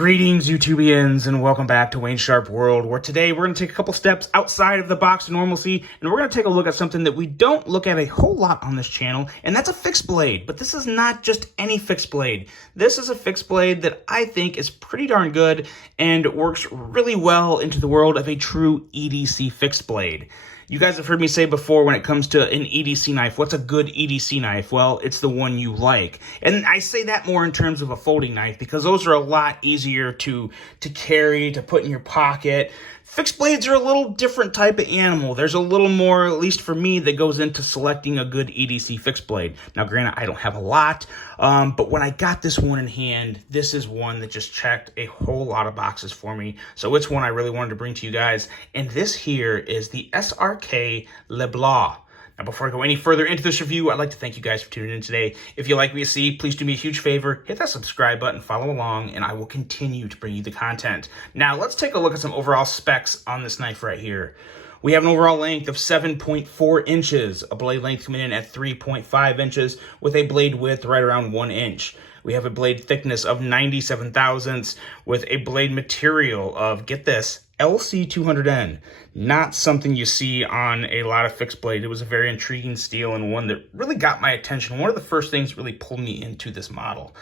Greetings, YouTubians, and welcome back to Wayne Sharp World, where today we're going to take a couple steps outside of the box of normalcy, and we're going to take a look at something that we don't look at a whole lot on this channel, and that's a fixed blade. But this is not just any fixed blade. This is a fixed blade that I think is pretty darn good and works really well into the world of a true EDC fixed blade. You guys have heard me say before, when it comes to an EDC knife, what's a good EDC knife? Well, it's the one you like. And I say that more in terms of a folding knife, because those are a lot easier to carry, to put in your pocket. Fixed blades are a little different type of animal. There's a little more, at least for me, that goes into selecting a good EDC fixed blade. Now, granted, I don't have a lot, but when I got this one in hand, this is one that just checked a whole lot of boxes for me. So it's one I really wanted to bring to you guys. And this here is the SRK LeBlanc. Now, before I go any further into this review, I'd like to thank you guys for tuning in today. If you like what you see, please do me a huge favor, hit that subscribe button, follow along, and I will continue to bring you the content. Now, let's take a look at some overall specs on this knife right here. We have an overall length of 7.4 inches, a blade length coming in at 3.5 inches, with a blade width right around 1 inch. We have a blade thickness of 97 thousandths, with a blade material of, get this, LC200N. Not something you see on a lot of fixed blade. It was a very intriguing steel and one that really got my attention. One of the first things that really pulled me into this model.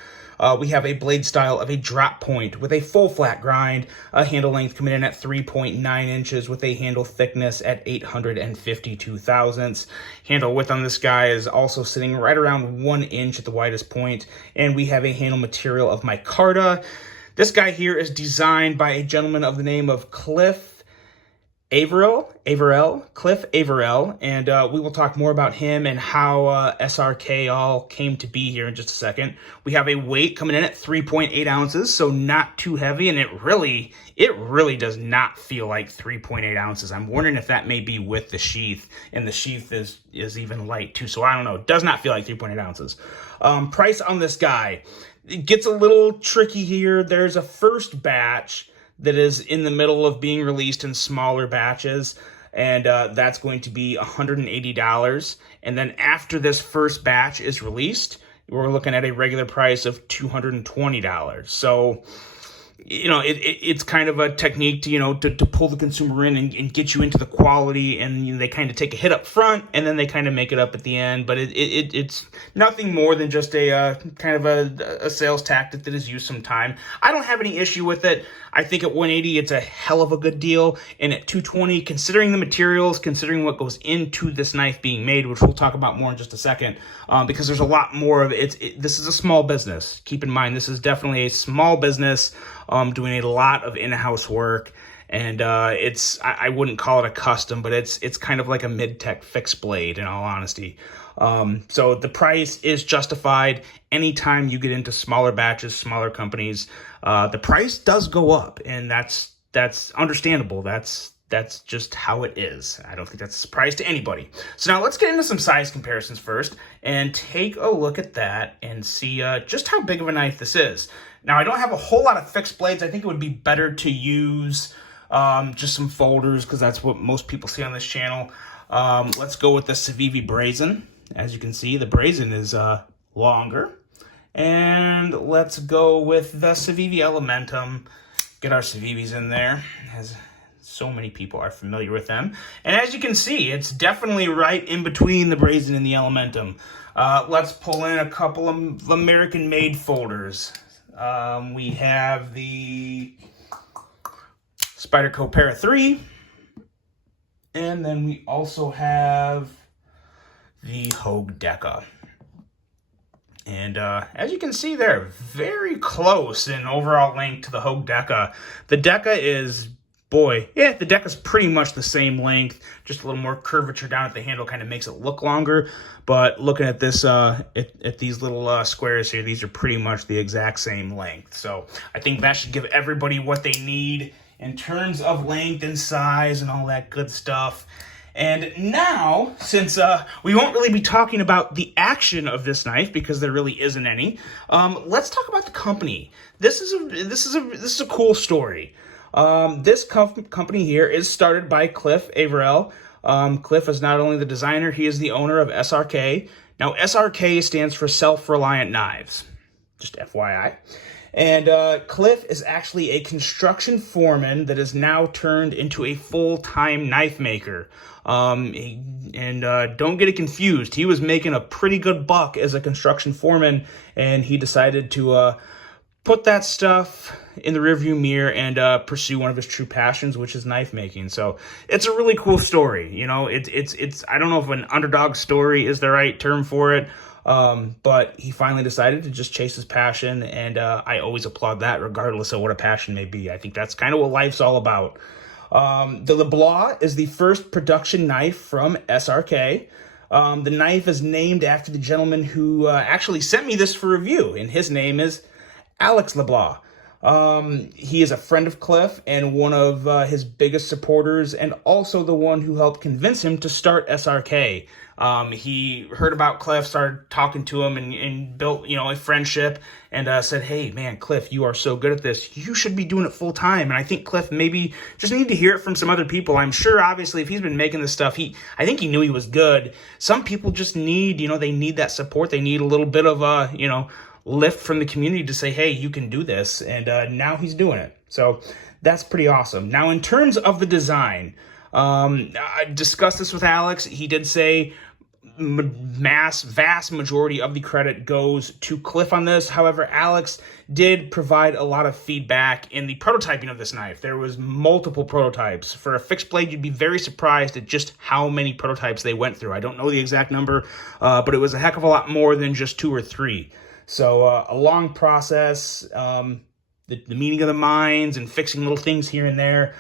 We have a blade style of a drop point with a full flat grind, a handle length coming in at 3.9 inches with a handle thickness at 852 thousandths. Handle width on this guy is also sitting right around 1 inch at the widest point, and we have a handle material of micarta. This guy here is designed by a gentleman of the name of Cliff Averill, and we will talk more about him and how SRK all came to be here in just a second. We have a weight coming in at 3.8 ounces, so not too heavy, and it really does not feel like 3.8 ounces. I'm wondering if that may be with the sheath, and the sheath is even light too, so I don't know. It does not feel like 3.8 ounces. Price on this guy, it gets a little tricky here. There's a first batch that is in the middle of being released in smaller batches, and that's going to be $180. And then after this first batch is released, we're looking at a regular price of $220. So, you know, it's kind of a technique to, to pull the consumer in and get you into the quality, and they kind of take a hit up front, and then they kind of make it up at the end. But it's nothing more than just a kind of a sales tactic that is used sometime. I don't have any issue with it. I think at $180, it's a hell of a good deal. And at $220, considering the materials, considering what goes into this knife being made, which we'll talk about more in just a second, because there's a lot more of it. This is a small business. Keep in mind, this is definitely a small business doing a lot of in-house work. And I wouldn't call it a custom, but it's kind of like a mid-tech fixed blade, in all honesty. So the price is justified. Anytime you get into smaller batches, smaller companies, the price does go up, and that's understandable. That's just how it is. I don't think that's a surprise to anybody. So now let's get into some size comparisons first and take a look at that and see just how big of a knife this is. Now, I don't have a whole lot of fixed blades. I think it would be better to use just some folders, because that's what most people see on this channel. Let's go with the Civivi Brazen. As you can see, the Brazen is longer. And let's go with the Civivi Elementum. Get our Civivis in there, as so many people are familiar with them. And as you can see, it's definitely right in between the Brazen and the Elementum. Let's pull in a couple of American-made folders. We have the Spyderco Para 3, and then we also have the Hogue Deca. And as you can see, they're very close in overall length to the Hogue Deca. The Deca is, the Deca's pretty much the same length, just a little more curvature down at the handle kind of makes it look longer. But looking at this, at these little squares here, these are pretty much the exact same length. So I think that should give everybody what they need in terms of length and size and all that good stuff. And now, since we won't really be talking about the action of this knife, because there really isn't any, let's talk about the company. This is a cool story. This company here is started by Cliff Averill. Cliff is not only the designer, he is the owner of SRK. Now, SRK stands for Self-Reliant Knives, just FYI. And Cliff is actually a construction foreman that is now turned into a full-time knife maker. Don't get it confused. He was making a pretty good buck as a construction foreman, and he decided to put that stuff in the rearview mirror and pursue one of his true passions, which is knife making. So it's a really cool story. You know, it's I don't know if an underdog story is the right term for it. But he finally decided to just chase his passion, and I always applaud that regardless of what a passion may be. I think that's kind of what life's all about. The LeBlanc is the first production knife from SRK. The knife is named after the gentleman who actually sent me this for review, and his name is Alex LeBlanc. He is a friend of Cliff and one of his biggest supporters, and also the one who helped convince him to start SRK. He heard about Cliff, started talking to him, and built, a friendship, and said, "Hey, man, Cliff, you are so good at this. You should be doing it full time." And I think Cliff maybe just needed to hear it from some other people. I'm sure, obviously, if he's been making this stuff, I think he knew he was good. Some people just need, they need that support. They need a little bit of lift from the community to say, hey, you can do this. And now he's doing it. So that's pretty awesome. Now, in terms of the design, I discussed this with Alex. He did say vast majority of the credit goes to Cliff on this. However, Alex did provide a lot of feedback in the prototyping of this knife. There was multiple prototypes. For a fixed blade, you'd be very surprised at just how many prototypes they went through. I don't know the exact number, but it was a heck of a lot more than just 2 or 3. So a long process, the meeting of the minds and fixing little things here and there.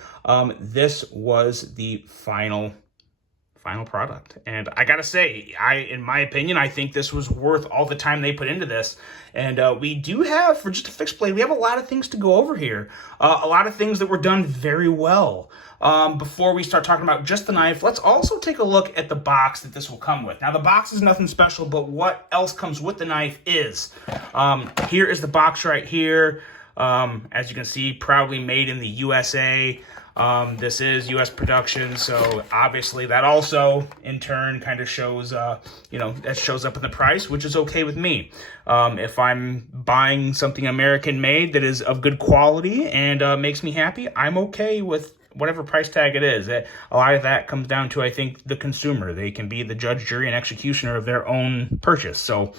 This was the final product. And I gotta say, in my opinion, I think this was worth all the time they put into this. And we do have, for just a fixed blade, we have a lot of things to go over here. A lot of things that were done very well. Before we start talking about just the knife, let's also take a look at the box that this will come with. Now, the box is nothing special, but what else comes with the knife is, here is the box right here. As you can see, proudly made in the USA. This is U.S. production, so obviously that also, in turn, kind of shows, that shows up in the price, which is okay with me. If I'm buying something American-made that is of good quality and makes me happy, I'm okay with whatever price tag it is. A lot of that comes down to, I think, the consumer. They can be the judge, jury, and executioner of their own purchase. So,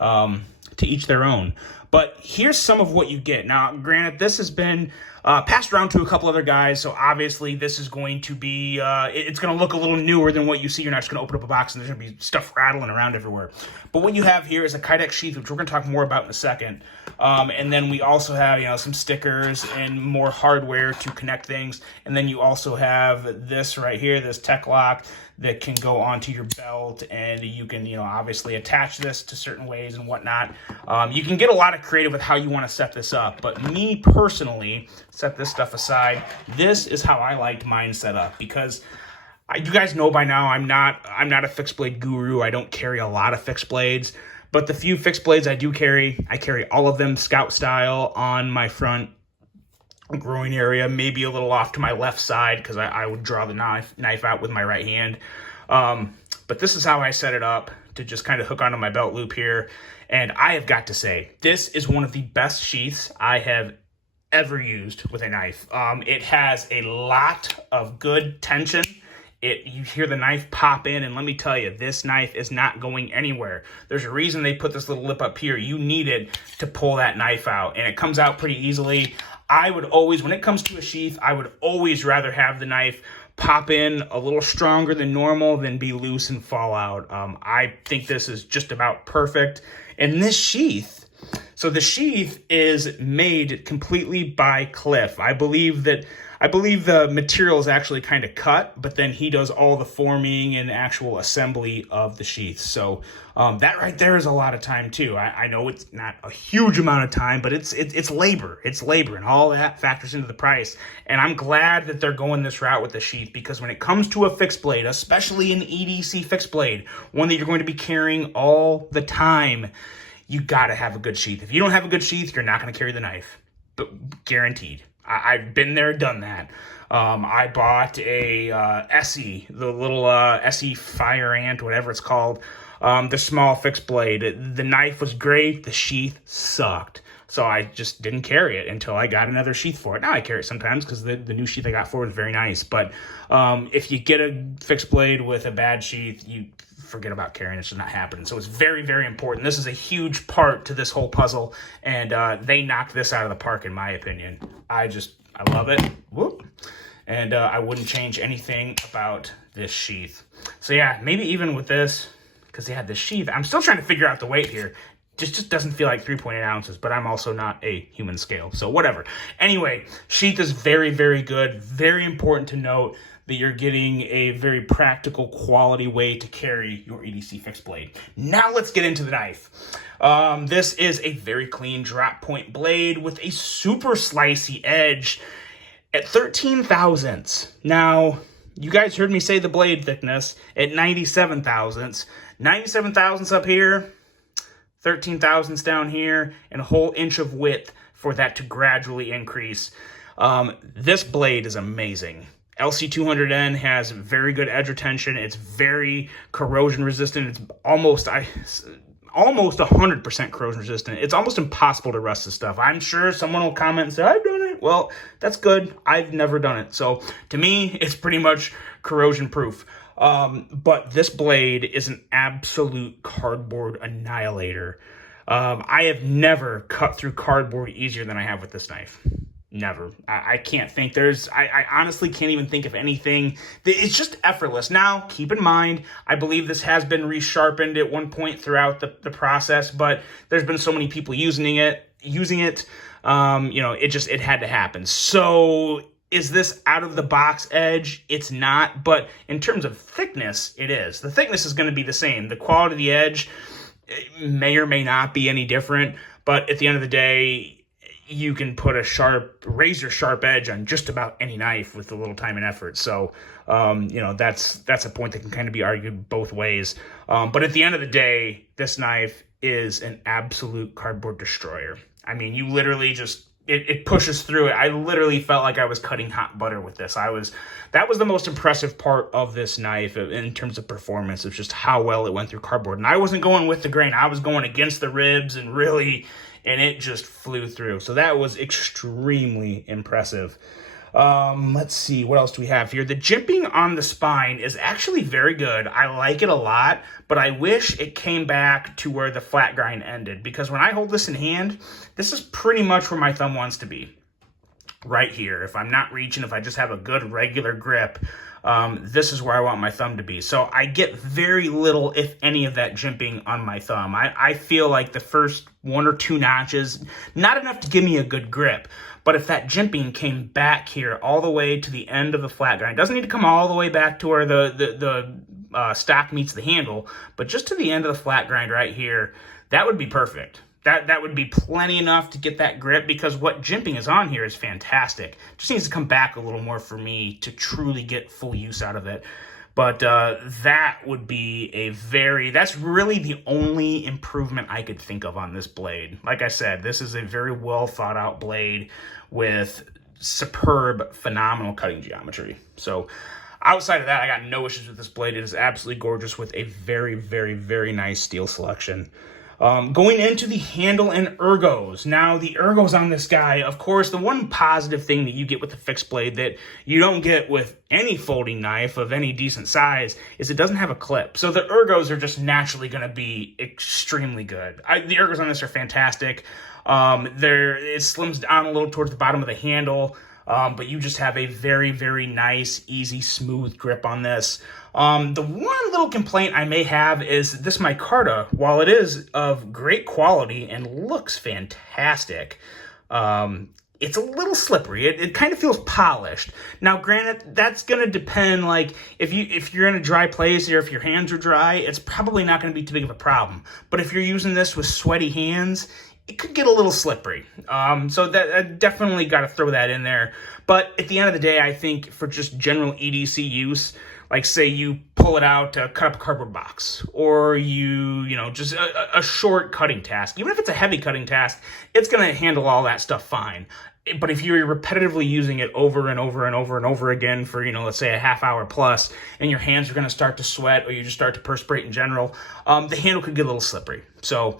to each their own. But here's some of what you get. Now, granted, this has been passed around to a couple other guys, so obviously this is going to be, it's going to look a little newer than what you see. You're not just going to open up a box and there's going to be stuff rattling around everywhere. But what you have here is a Kydex sheath, which we're going to talk more about in a second. And then we also have, some stickers and more hardware to connect things. And then you also have this right here, this Tech Lock that can go onto your belt, and you can, obviously attach this to certain ways and whatnot. You can get a lot of creative with how you want to set this up, but me personally, set this stuff aside, this is how I liked mine set up, because you guys know by now I'm not a fixed blade guru. I don't carry a lot of fixed blades, but the few fixed blades I do carry, I carry all of them scout style on my front groin area, maybe a little off to my left side because I would draw the knife out with my right hand. But this is how I set it up to just kind of hook onto my belt loop here. And I have got to say, this is one of the best sheaths I have ever used with a knife. It has a lot of good tension. You hear the knife pop in, and let me tell you, this knife is not going anywhere. There's a reason they put this little lip up here. You need it to pull that knife out, and it comes out pretty easily. I would always, when it comes to a sheath, I would always rather have the knife pop in a little stronger than normal than be loose and fall out. I think this is just about perfect. And this sheath, so the sheath is made completely by Cliff. I believe the material is actually kind of cut, but then he does all the forming and actual assembly of the sheath. So that right there is a lot of time too. I know it's not a huge amount of time, but it's labor. It's labor, and all that factors into the price. And I'm glad that they're going this route with the sheath, because when it comes to a fixed blade, especially an EDC fixed blade, one that you're going to be carrying all the time, you got to have a good sheath. If you don't have a good sheath, you're not going to carry the knife, but guaranteed. I've been there, done that. I bought a SE, the little SE Fire Ant, whatever it's called, the small fixed blade. The knife was great. The sheath sucked. So I just didn't carry it until I got another sheath for it. Now I carry it sometimes because the new sheath I got for it is very nice. But if you get a fixed blade with a bad sheath, you forget about carrying it. It's just not happening. So it's very, very important. This is a huge part to this whole puzzle, and they knocked this out of the park in my opinion. I love it. Whoop. And I wouldn't change anything about this sheath. So yeah, maybe even with this, because they had this sheath, I'm still trying to figure out the weight here. Just doesn't feel like 3.8 ounces, but I'm also not a human scale, so whatever. Anyway, sheath is very, very good. Very important to note that you're getting a very practical quality way to carry your EDC fixed blade. Now let's get into the knife. This is a very clean drop point blade with a super slicey edge at 13 thousandths. Now, you guys heard me say the blade thickness at 97 thousandths. 97 thousandths up here, 13 thousandths down here, and a whole inch of width for that to gradually increase. This blade is amazing. LC200N has very good edge retention. It's very corrosion resistant. It's almost 100% corrosion resistant. It's almost impossible to rust this stuff. I'm sure someone will comment and say, I've done it. Well, that's good. I've never done it. So to me, it's pretty much corrosion proof. But this blade is an absolute cardboard annihilator. I have never cut through cardboard easier than I have with this knife. Never. I can't think I honestly can't even think of anything. It's just effortless. Now, keep in mind, I believe this has been resharpened at one point throughout the process, but there's been so many people using it, it had to happen. So is this out of the box edge? It's not, but in terms of thickness, it is. The thickness is going to be the same. The quality of the edge may or may not be any different, but at the end of the day, you can put a razor sharp edge on just about any knife with a little time and effort. So, that's a point that can kind of be argued both ways. But at the end of the day, this knife is an absolute cardboard destroyer. I mean, you literally it pushes through it. I literally felt like I was cutting hot butter with this. That was the most impressive part of this knife in terms of performance. It's just how well it went through cardboard. And I wasn't going with the grain. I was going against the ribs and it just flew through. So that was extremely impressive. Let's see, what else do we have here? The jimping on the spine is actually very good. I like it a lot, but I wish it came back to where the flat grind ended, because when I hold this in hand, this is pretty much where my thumb wants to be. Right here. If I'm not reaching, if I just have a good regular grip, this is where I want my thumb to be. So I get very little, if any, of that jimping on my thumb. I feel like the first 1 or 2 notches, not enough to give me a good grip. But if that jimping came back here all the way to the end of the flat grind, it doesn't need to come all the way back to where the stock meets the handle, but just to the end of the flat grind right here, that would be perfect. That would be plenty enough to get that grip, because what jimping is on here is fantastic. Just needs to come back a little more for me to truly get full use out of it. But that would be that's really the only improvement I could think of on this blade. Like I said, this is a very well thought out blade with superb, phenomenal cutting geometry. So outside of that, I got no issues with this blade. It is absolutely gorgeous with a very, very, very nice steel selection. Going into the handle and ergos. Now, the ergos on this guy, of course, the one positive thing that you get with the fixed blade that you don't get with any folding knife of any decent size is it doesn't have a clip. So the ergos are just naturally going to be extremely good. The ergos on this are fantastic. It slims down a little towards the bottom of the handle. But you just have a very, very nice, easy, smooth grip on this. The one little complaint I may have is this micarta, while it is of great quality and looks fantastic, it's a little slippery. It kind of feels polished. Now, granted, that's going to depend, like, if you're in a dry place or if your hands are dry, it's probably not going to be too big of a problem. But if you're using this with sweaty hands, it could get a little slippery. So that I definitely got to throw that in there. But at the end of the day, I think for just general EDC use, like say you pull it out to cut up a cardboard box, or just a short cutting task. Even if it's a heavy cutting task, it's going to handle all that stuff fine. But if you're repetitively using it over and over and over and over again for, let's say a half hour plus, and your hands are going to start to sweat or you just start to perspirate in general, the handle could get a little slippery. So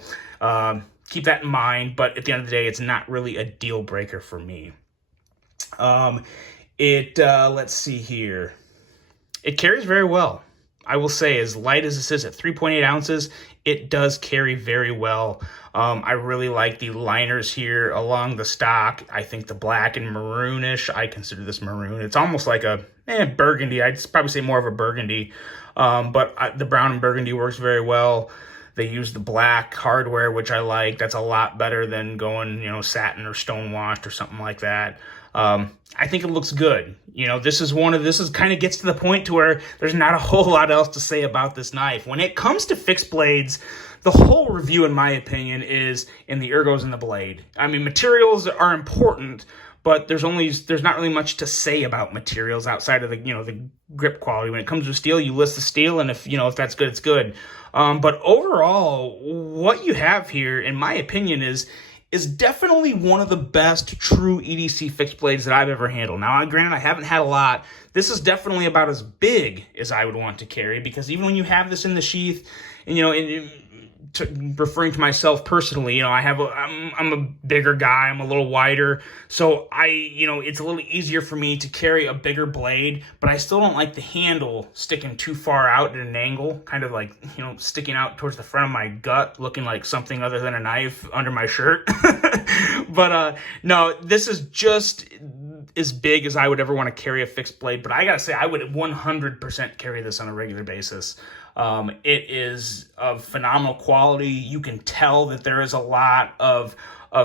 keep that in mind, but at the end of the day, it's not really a deal breaker for me. Let's see here. It carries very well. I will say, as light as this is at 3.8 ounces, it does carry very well. I really like the liners here along the stock. I think the black and maroonish, I consider this maroon. It's almost like a burgundy. I'd probably say more of a burgundy. But the brown and burgundy works very well. They use the black hardware, which I like. That's a lot better than going, satin or stone washed or something like that. I think it looks good. This kind of gets to the point to where there's not a whole lot else to say about this knife. When it comes to fixed blades, the whole review, in my opinion, is in the ergos and the blade. I mean, materials are important, but there's not really much to say about materials outside of the grip quality. When it comes to steel, you list the steel, and if that's good, it's good. But overall, what you have here, in my opinion, is definitely one of the best true EDC fixed blades that I've ever handled. Now, granted, I haven't had a lot. This is definitely about as big as I would want to carry, because even when you have this in the sheath, referring to myself personally, I'm a bigger guy, I'm a little wider, so it's a little easier for me to carry a bigger blade, but I still don't like the handle sticking too far out at an angle, kind of like, sticking out towards the front of my gut, looking like something other than a knife under my shirt. But no, this is just as big as I would ever want to carry a fixed blade, but I gotta say, I would 100% carry this on a regular basis. It is of phenomenal quality. You can tell that there is a lot of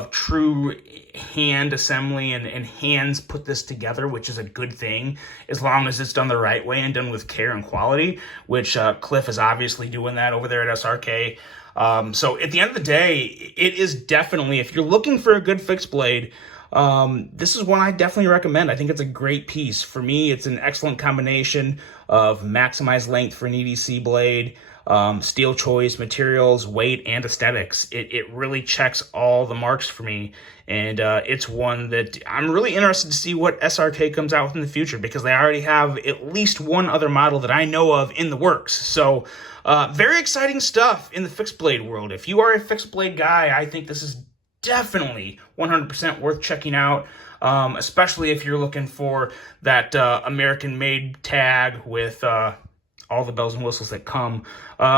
true hand assembly and hands put this together, which is a good thing, as long as it's done the right way and done with care and quality, which Cliff is obviously doing that over there at SRK. So at the end of the day, it is definitely, if you're looking for a good fixed blade, this is one I definitely recommend. I think it's a great piece. For me, it's an excellent combination of maximized length for an EDC blade, steel choice, materials, weight, and aesthetics. It really checks all the marks for me, and it's one that I'm really interested to see what SRK comes out with in the future, because they already have at least one other model that I know of in the works. So very exciting stuff in the fixed blade world. If you are a fixed blade guy, I think this is definitely 100% worth checking out, especially if you're looking for that American-made tag with all the bells and whistles that come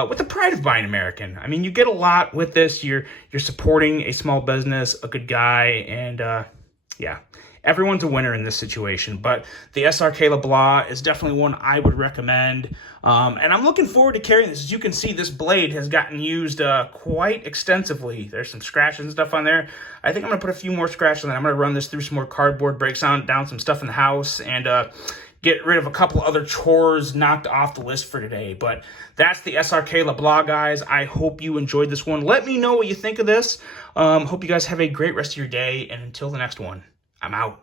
with the pride of buying American. I mean, you get a lot with this. You're supporting a small business, a good guy, and yeah, everyone's a winner in this situation. But the SRK LeBlanc is definitely one I would recommend. And I'm looking forward to carrying this. As you can see, this blade has gotten used quite extensively. There's some scratches and stuff on there. I think I'm going to put a few more scratches on that. I'm going to run this through some more cardboard, break down some stuff in the house, and get rid of a couple other chores knocked off the list for today. But that's the SRK LeBlanc, guys. I hope you enjoyed this one. Let me know what you think of this. Hope you guys have a great rest of your day, and until the next one, I'm out.